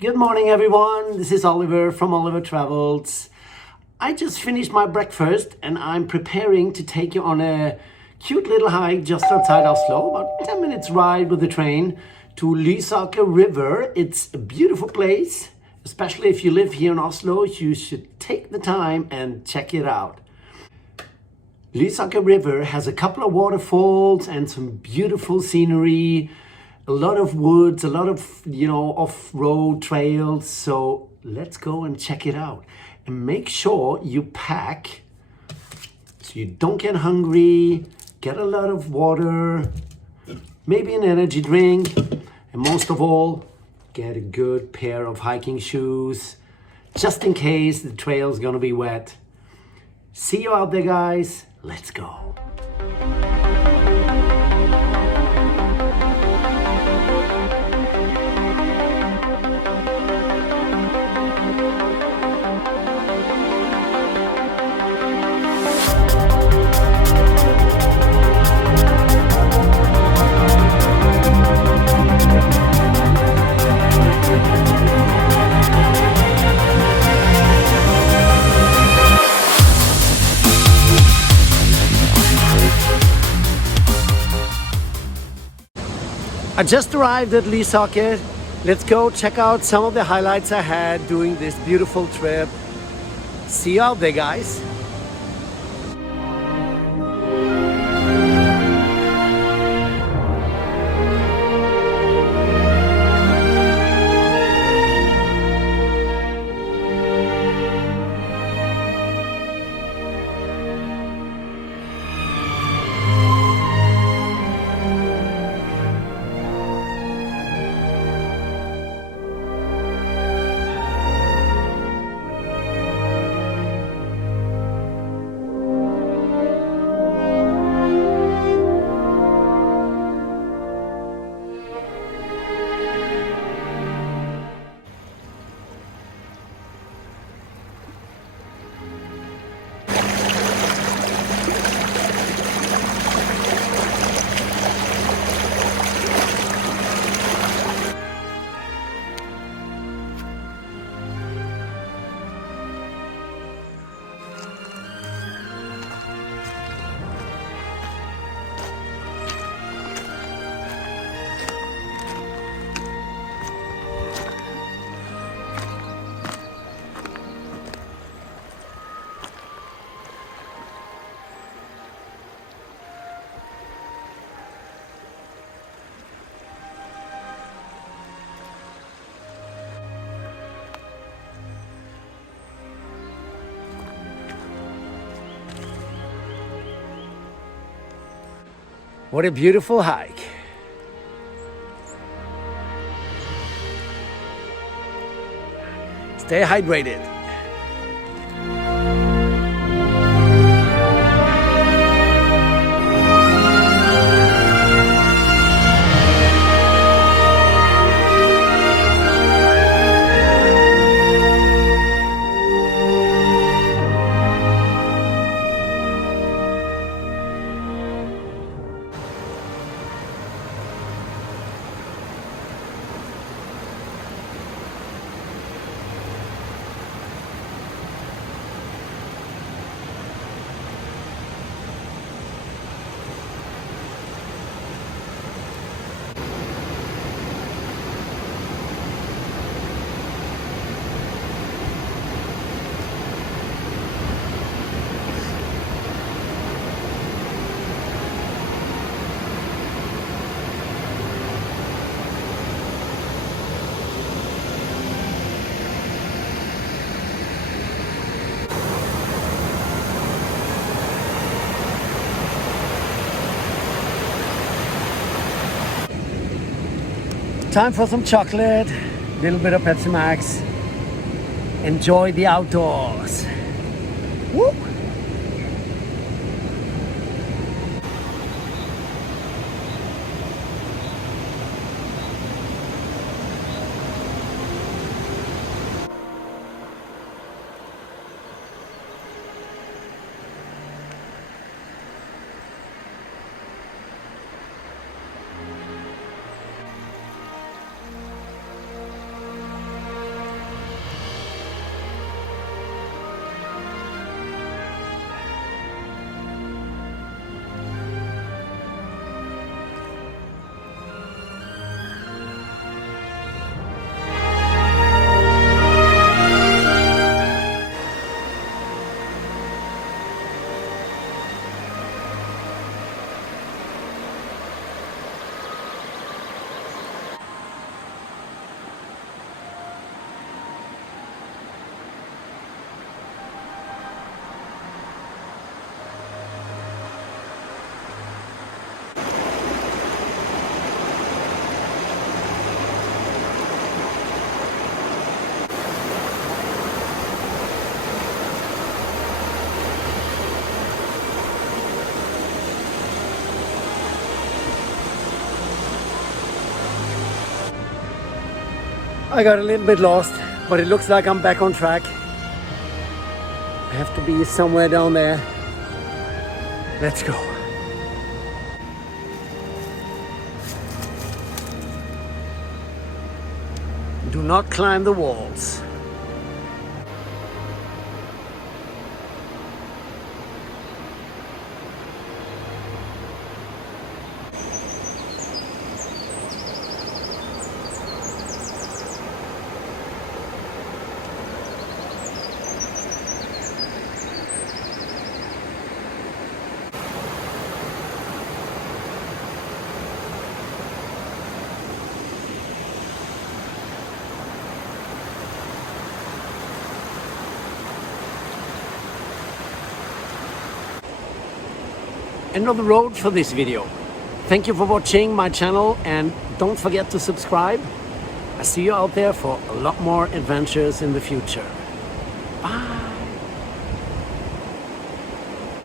Good morning, everyone. This is Oliver from Oliver Travels. I just finished my breakfast and I'm preparing to take you on a cute little hike just outside Oslo, about 10 minutes ride with the train to Lysakerelven. It's a beautiful place, especially if you live here in Oslo. You should take the time and check it out. Lysakerelven has a couple of waterfalls and some beautiful scenery, a lot of woods, a lot of, off-road trails. So let's go and check it out. And make sure you pack so you don't get hungry, get a lot of water, maybe an energy drink, and most of all, get a good pair of hiking shoes, just in case the trail's gonna be wet. See you out there, guys. Let's go. I just arrived at Lysaker. Let's go check out some of the highlights I had during this beautiful trip. See you out there, guys. What a beautiful hike. Stay hydrated. Time for some chocolate, a little bit of Pepsi Max. Enjoy the outdoors. Woo! I got a little bit lost, but it looks like I'm back on track. I have to be somewhere down there. Let's go. Do not climb the walls. End of the road for this video. Thank you for watching my channel and don't forget to subscribe. I see you out there for a lot more adventures in the future. Bye.